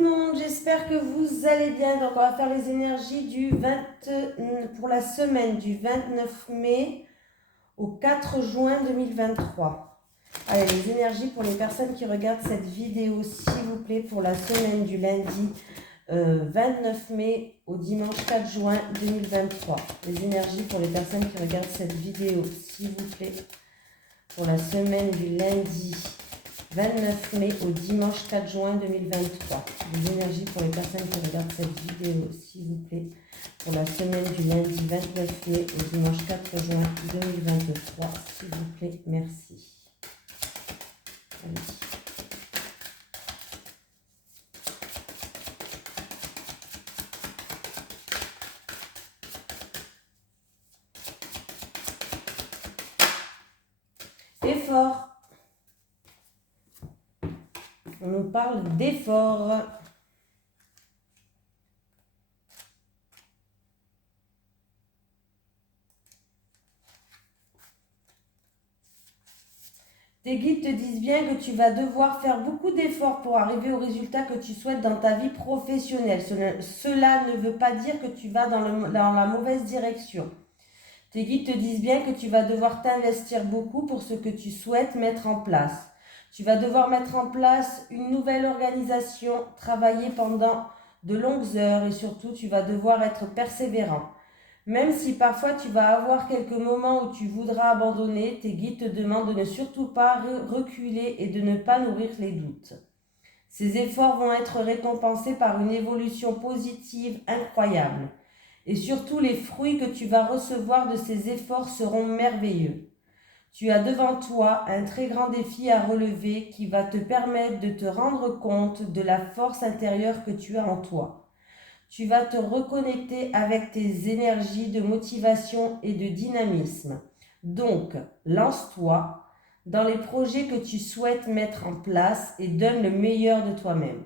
le monde, j'espère que vous allez bien. Donc on va faire les énergies pour la semaine du 29 mai au 4 juin 2023. Allez, les énergies pour les personnes qui regardent cette vidéo, s'il vous plaît, pour la semaine du lundi 29 mai au dimanche 4 juin 2023. Les énergies pour les personnes qui regardent cette vidéo, s'il vous plaît, pour la semaine du lundi 29 mai au dimanche 4 juin 2023. Les énergies pour les personnes qui regardent cette vidéo, s'il vous plaît, pour la semaine du lundi 29 mai au dimanche 4 juin 2023. S'il vous plaît, merci. Allez. Effort. On nous parle d'effort. Tes guides te disent bien que tu vas devoir faire beaucoup d'efforts pour arriver au résultat que tu souhaites dans ta vie professionnelle. Cela ne veut pas dire que tu vas dans la mauvaise direction. Tes guides te disent bien que tu vas devoir t'investir beaucoup pour ce que tu souhaites mettre en place. Tu vas devoir mettre en place une nouvelle organisation, travailler pendant de longues heures et surtout tu vas devoir être persévérant. Même si parfois tu vas avoir quelques moments où tu voudras abandonner, tes guides te demandent de ne surtout pas reculer et de ne pas nourrir les doutes. Ces efforts vont être récompensés par une évolution positive incroyable. Et surtout, les fruits que tu vas recevoir de ces efforts seront merveilleux. Tu as devant toi un très grand défi à relever qui va te permettre de te rendre compte de la force intérieure que tu as en toi. Tu vas te reconnecter avec tes énergies de motivation et de dynamisme. Donc, lance-toi dans les projets que tu souhaites mettre en place et donne le meilleur de toi-même.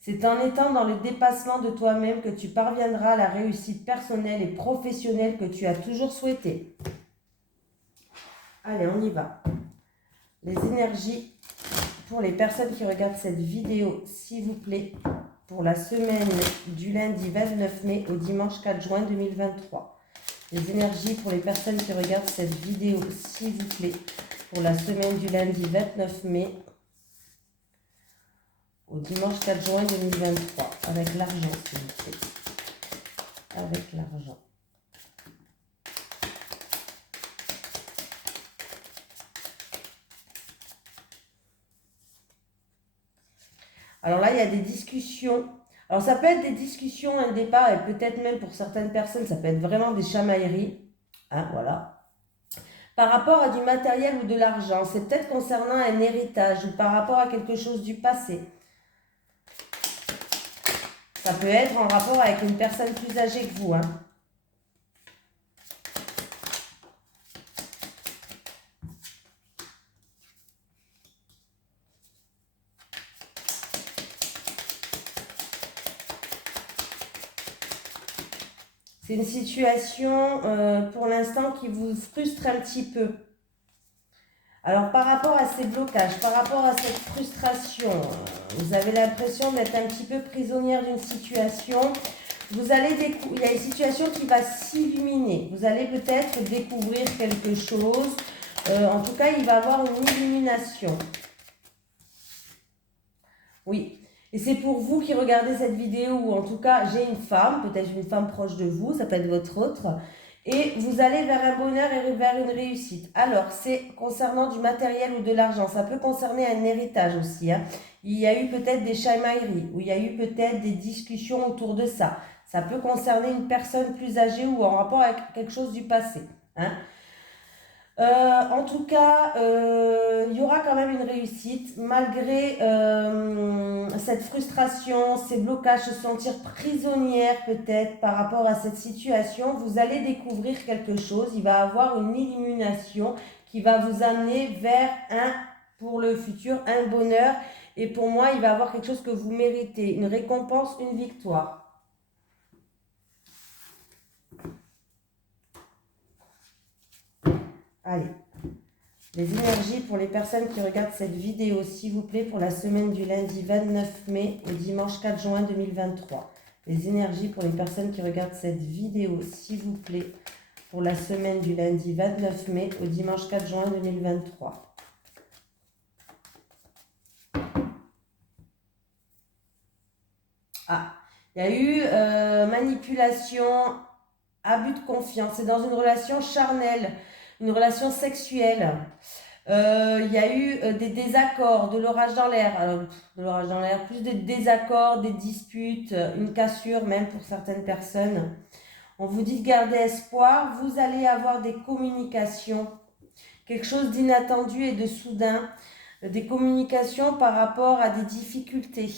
C'est en étant dans le dépassement de toi-même que tu parviendras à la réussite personnelle et professionnelle que tu as toujours souhaité. Allez, on y va. Les énergies pour les personnes qui regardent cette vidéo, s'il vous plaît, pour la semaine du lundi 29 mai au dimanche 4 juin 2023. Les énergies pour les personnes qui regardent cette vidéo, s'il vous plaît, pour la semaine du lundi 29 mai au dimanche 4 juin 2023. Avec l'argent, s'il vous plaît. Avec l'argent. Alors là, il y a des discussions. Alors ça peut être des discussions, un départ, et peut-être même pour certaines personnes, ça peut être vraiment des chamailleries. Hein, voilà. Par rapport à du matériel ou de l'argent, c'est peut-être concernant un héritage ou par rapport à quelque chose du passé. Ça peut être en rapport avec une personne plus âgée que vous. Hein. C'est une situation pour l'instant qui vous frustre un petit peu. Alors par rapport à ces blocages, par rapport à cette frustration, vous avez l'impression d'être un petit peu prisonnière d'une situation. Vous allez il y a une situation qui va s'illuminer. Vous allez peut-être découvrir quelque chose. En tout cas, il va y avoir une illumination. Oui. Et c'est pour vous qui regardez cette vidéo, ou en tout cas, j'ai une femme, peut-être une femme proche de vous, ça peut être votre autre, et vous allez vers un bonheur et vers une réussite. Alors, c'est concernant du matériel ou de l'argent, ça peut concerner un héritage aussi. Hein. Il y a eu peut-être des chamailleries, ou il y a eu peut-être des discussions autour de ça. Ça peut concerner une personne plus âgée ou en rapport avec quelque chose du passé. Hein. En tout cas, il y aura quand même une réussite malgré cette frustration, ces blocages, se sentir prisonnière peut-être par rapport à cette situation. Vous allez découvrir quelque chose, il va y avoir une illumination qui va vous amener vers pour le futur, un bonheur. Et pour moi, il va y avoir quelque chose que vous méritez, une récompense, une victoire. Allez. Les énergies pour les personnes qui regardent cette vidéo, s'il vous plaît, pour la semaine du lundi 29 mai au dimanche 4 juin 2023. Les énergies pour les personnes qui regardent cette vidéo, s'il vous plaît, pour la semaine du lundi 29 mai au dimanche 4 juin 2023. Ah, il y a eu manipulation, abus de confiance. C'est dans une relation charnelle, une relation sexuelle. Il y a eu des désaccords, de l'orage dans l'air. De l'orage dans l'air, plus de désaccords, des disputes, une cassure même pour certaines personnes. On vous dit de garder espoir. Vous allez avoir des communications, quelque chose d'inattendu et de soudain. Des communications par rapport à des difficultés.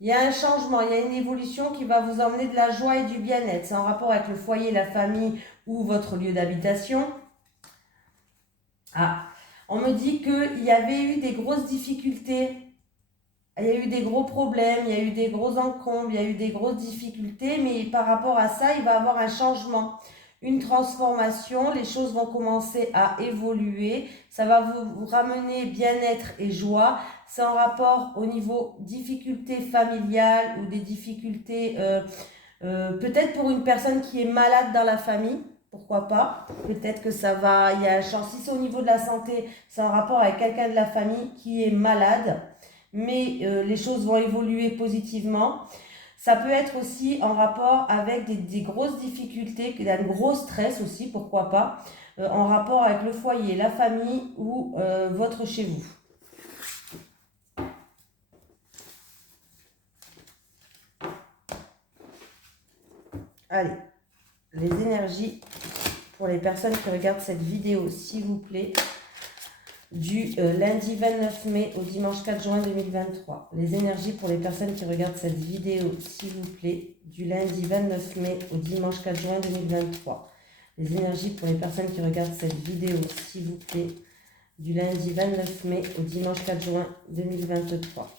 Il y a un changement, il y a une évolution qui va vous emmener de la joie et du bien-être. C'est en rapport avec le foyer, la famille ou votre lieu d'habitation. Ah, on me dit qu'il y avait eu des grosses difficultés, il y a eu des gros problèmes, il y a eu des gros encombres, il y a eu des grosses difficultés, mais par rapport à ça, il va y avoir un changement, une transformation, les choses vont commencer à évoluer, ça va vous ramener bien-être et joie. C'est en rapport au niveau difficultés familiales ou des difficultés, peut-être pour une personne qui est malade dans la famille, pourquoi pas. Peut-être que ça va, il y a un chance. Si c'est au niveau de la santé, c'est en rapport avec quelqu'un de la famille qui est malade, mais les choses vont évoluer positivement. Ça peut être aussi en rapport avec des grosses difficultés, un gros stress aussi, pourquoi pas, en rapport avec le foyer, la famille ou votre chez vous. Allez, les énergies pour les personnes qui regardent cette vidéo, s'il vous plaît, du lundi 29 mai au dimanche 4 juin 2023. Les énergies pour les personnes qui regardent cette vidéo, s'il vous plaît, du lundi 29 mai au dimanche 4 juin 2023. Les énergies pour les personnes qui regardent cette vidéo, s'il vous plaît, du lundi 29 mai au dimanche 4 juin 2023.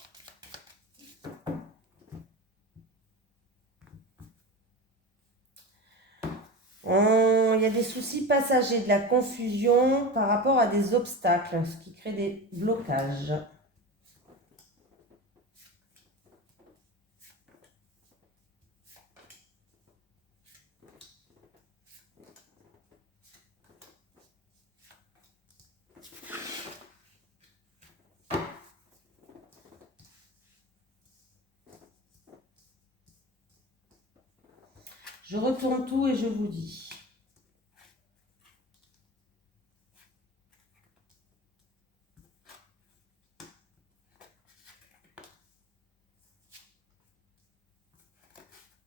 Il y a des soucis passagers, de la confusion par rapport à des obstacles, ce qui crée des blocages. Je retourne tout et je vous dis.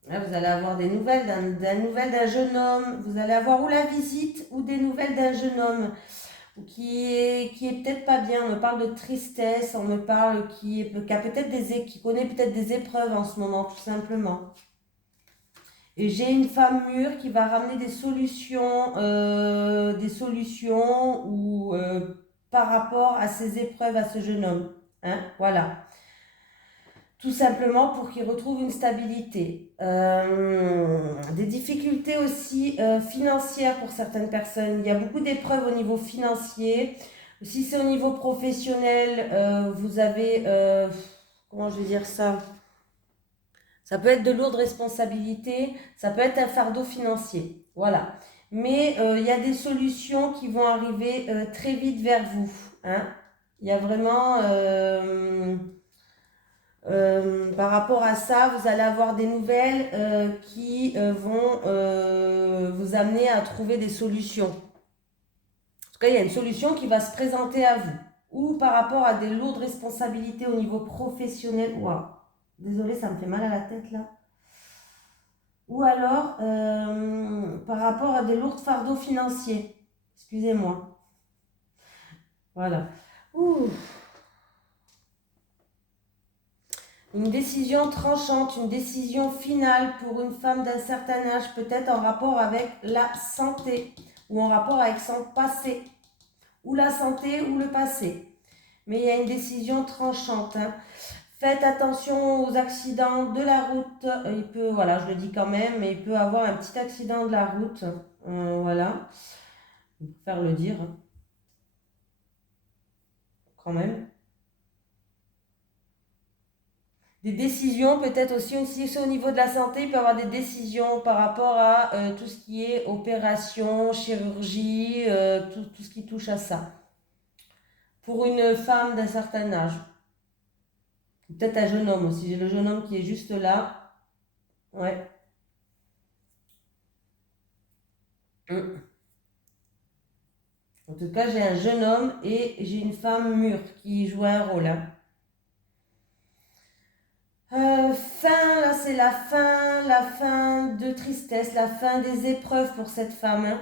Là, vous allez avoir des nouvelles d'un jeune homme. Vous allez avoir ou la visite ou des nouvelles d'un jeune homme qui est peut-être pas bien. On me parle de tristesse, on me parle qui a peut-être qui connaît peut-être des épreuves en ce moment, tout simplement. Et j'ai une femme mûre qui va ramener des solutions ou par rapport à ces épreuves à ce jeune homme. Hein, voilà. Tout simplement pour qu'il retrouve une stabilité. Des difficultés aussi financières pour certaines personnes. Il y a beaucoup d'épreuves au niveau financier. Si c'est au niveau professionnel, vous avez, comment je vais dire ça? Ça peut être de lourdes responsabilités, ça peut être un fardeau financier. Voilà. Mais il y a des solutions qui vont arriver très vite vers vous. Hein. Il y a vraiment... par rapport à ça, vous allez avoir des nouvelles qui vont vous amener à trouver des solutions. En tout cas, il y a une solution qui va se présenter à vous. Ou par rapport à des lourdes responsabilités au niveau professionnel. Wow. Désolée, ça me fait mal à la tête là. Ou alors par rapport à des lourds fardeaux financiers. Excusez-moi. Voilà. Ouh. Une décision tranchante, une décision finale pour une femme d'un certain âge, peut-être en rapport avec la santé ou en rapport avec son passé ou la santé ou le passé. Mais il y a une décision tranchante. Hein. Faites attention aux accidents de la route. Il peut, voilà, je le dis quand même, mais il peut avoir un petit accident de la route. Voilà, il faut faire le dire, hein, quand même. Des décisions, peut-être aussi c'est au niveau de la santé, il peut y avoir des décisions par rapport à tout ce qui est opération, chirurgie, tout ce qui touche à ça. Pour une femme d'un certain âge. Peut-être un jeune homme aussi. J'ai le jeune homme qui est juste là. Ouais. Mm. En tout cas, j'ai un jeune homme et j'ai une femme mûre qui joue un rôle. Hein. Fin, là c'est la fin de tristesse, la fin des épreuves pour cette femme. Hein.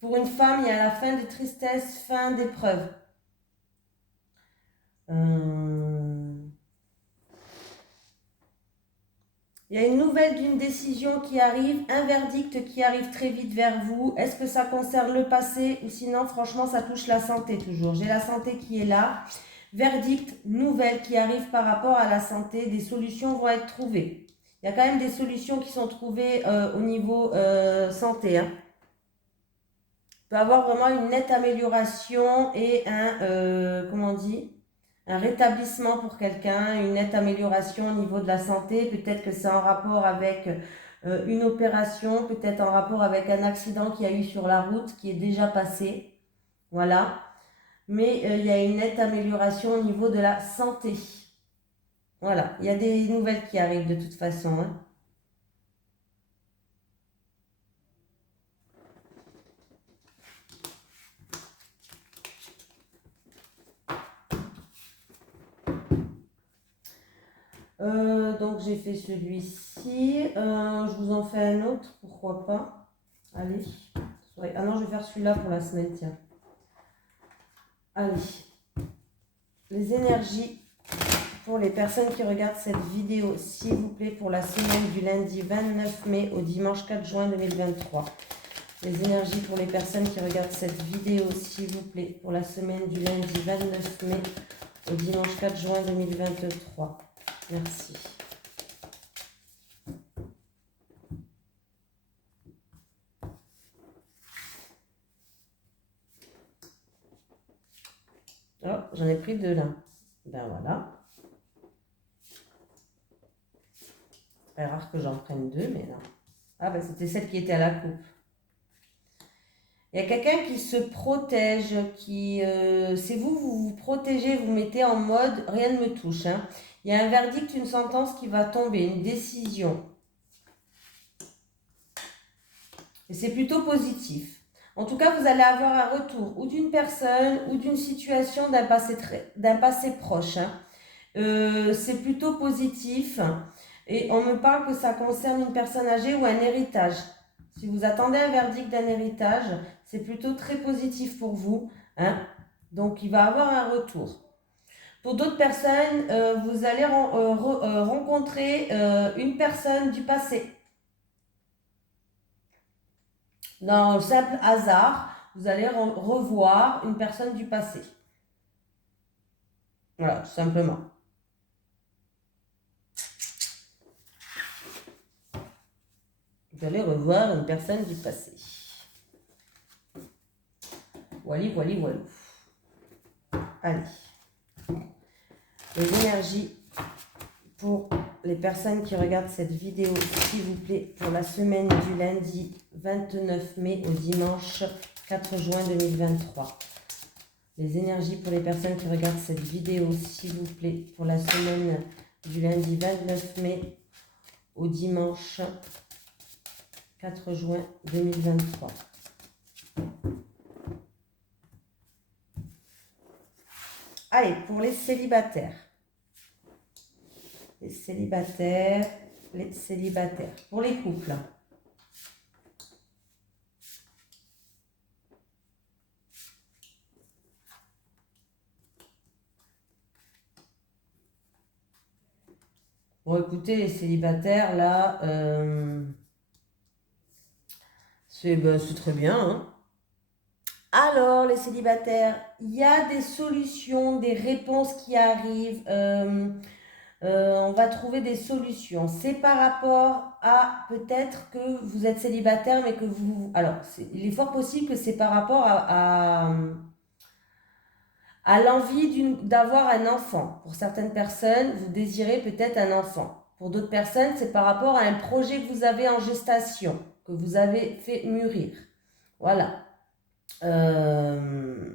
Pour une femme, il y a la fin de tristesse, fin d'épreuve. Il y a une nouvelle d'une décision qui arrive, un verdict qui arrive très vite vers vous. Est-ce que ça concerne le passé ou sinon, franchement, ça touche la santé toujours. J'ai la santé qui est là. Verdict, nouvelle qui arrive par rapport à la santé. Des solutions vont être trouvées. Il y a quand même des solutions qui sont trouvées au niveau santé. Hein. Il peut y avoir vraiment une nette amélioration et comment on dit, un rétablissement pour quelqu'un, une nette amélioration au niveau de la santé. Peut-être que c'est en rapport avec une opération, peut-être en rapport avec un accident qu'il y a eu sur la route qui est déjà passé. Voilà. Mais il y a une nette amélioration au niveau de la santé. Voilà. Il y a des nouvelles qui arrivent de toute façon. Hein. Donc j'ai fait celui-ci. Je vous en fais un autre, pourquoi pas. Allez. Ah non, je vais faire celui-là pour la semaine, tiens. Allez. Les énergies pour les personnes qui regardent cette vidéo, s'il vous plaît, pour la semaine du lundi 29 mai au dimanche 4 juin 2023. Les énergies pour les personnes qui regardent cette vidéo, s'il vous plaît, pour la semaine du lundi 29 mai au dimanche 4 juin 2023. Merci. Oh, j'en ai pris deux là. Ben voilà. C'est rare que j'en prenne deux, mais non. Ah ben c'était celle qui était à la coupe. Il y a quelqu'un qui se protège, qui... c'est vous, vous vous protégez, vous mettez en mode rien ne me touche. Hein. Il y a un verdict, une sentence qui va tomber, une décision. Et c'est plutôt positif. En tout cas, vous allez avoir un retour ou d'une personne ou d'une situation d'un passé proche. Hein. C'est plutôt positif. Et on me parle que ça concerne une personne âgée ou un héritage. Si vous attendez un verdict d'un héritage, c'est plutôt très positif pour vous. Hein. Donc, il va avoir un retour. Pour d'autres personnes, vous allez rencontrer une personne du passé. Dans le simple hasard, vous allez revoir une personne du passé. Voilà, tout simplement. Vous allez revoir une personne du passé. Voilà. Allez. Les énergies pour les personnes qui regardent cette vidéo, s'il vous plaît, pour la semaine du lundi 29 mai au dimanche 4 juin 2023. Les énergies pour les personnes qui regardent cette vidéo, s'il vous plaît, pour la semaine du lundi 29 mai au dimanche 4 juin 2023. Allez, pour les célibataires. Les célibataires. Pour les couples. Bon, écoutez, les célibataires, là, c'est très bien. Hein. Alors, les célibataires, il y a des solutions, des réponses qui arrivent. On va trouver des solutions. C'est par rapport à peut-être que vous êtes célibataire, mais que vous... Alors, il est fort possible que c'est par rapport à l'envie d'avoir un enfant. Pour certaines personnes, vous désirez peut-être un enfant. Pour d'autres personnes, c'est par rapport à un projet que vous avez en gestation, que vous avez fait mûrir. Voilà. Je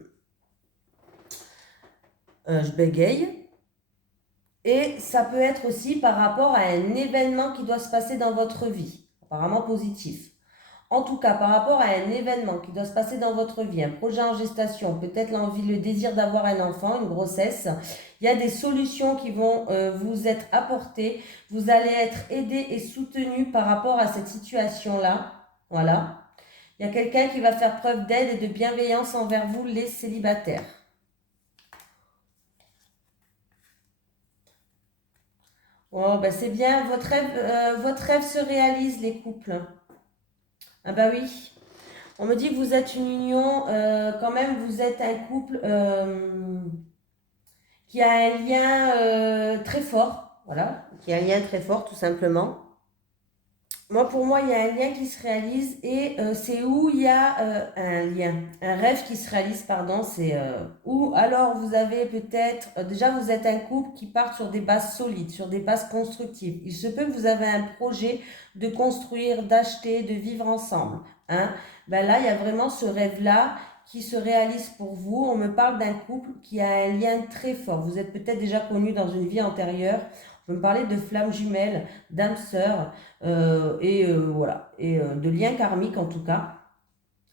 bégaye. Et ça peut être aussi par rapport à un événement qui doit se passer dans votre vie, apparemment positif. En tout cas, par rapport à un événement qui doit se passer dans votre vie, un projet en gestation, peut-être l'envie, le désir d'avoir un enfant, une grossesse, il y a des solutions qui vont vous être apportées. Vous allez être aidé et soutenu par rapport à cette situation-là. Voilà. Il y a quelqu'un qui va faire preuve d'aide et de bienveillance envers vous, les célibataires. Oh, ben c'est bien, votre rêve se réalise, les couples. Ah bah oui. On me dit que vous êtes une union, quand même, vous êtes un couple qui a un lien très fort. Voilà, qui a un lien très fort, tout simplement. Moi, pour moi, il y a un lien qui se réalise et c'est où il y a un lien, un rêve qui se réalise, pardon, c'est où alors vous avez peut-être, déjà vous êtes un couple qui part sur des bases solides, sur des bases constructives. Il se peut que vous avez un projet de construire, d'acheter, de vivre ensemble. Hein. Ben là, il y a vraiment ce rêve-là qui se réalise pour vous. On me parle d'un couple qui a un lien très fort. Vous êtes peut-être déjà connus dans une vie antérieure. On me parler de flammes jumelles, d'âmes sœurs voilà, et de liens karmiques en tout cas.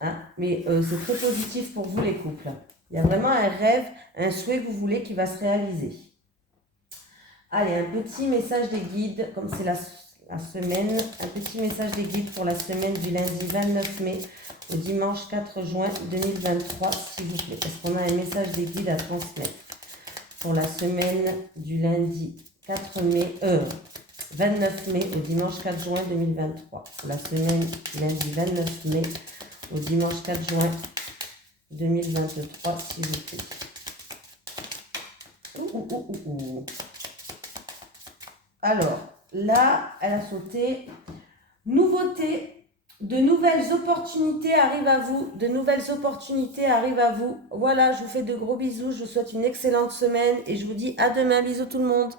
Hein. Mais c'est très positif pour vous les couples. Il y a vraiment un rêve, un souhait que vous voulez qui va se réaliser. Allez, un petit message des guides, comme c'est la semaine, un petit message des guides pour la semaine du lundi 29 mai au dimanche 4 juin 2023, s'il vous plaît. Est-ce qu'on a un message des guides à transmettre pour la semaine du lundi 29 mai au dimanche 4 juin 2023. Pour la semaine du lundi 29 mai au dimanche 4 juin 2023, s'il vous plaît. Alors, là, elle a sauté. Nouveauté, de nouvelles opportunités arrivent à vous. De nouvelles opportunités arrivent à vous. Voilà, je vous fais de gros bisous. Je vous souhaite une excellente semaine et je vous dis à demain. Bisous tout le monde.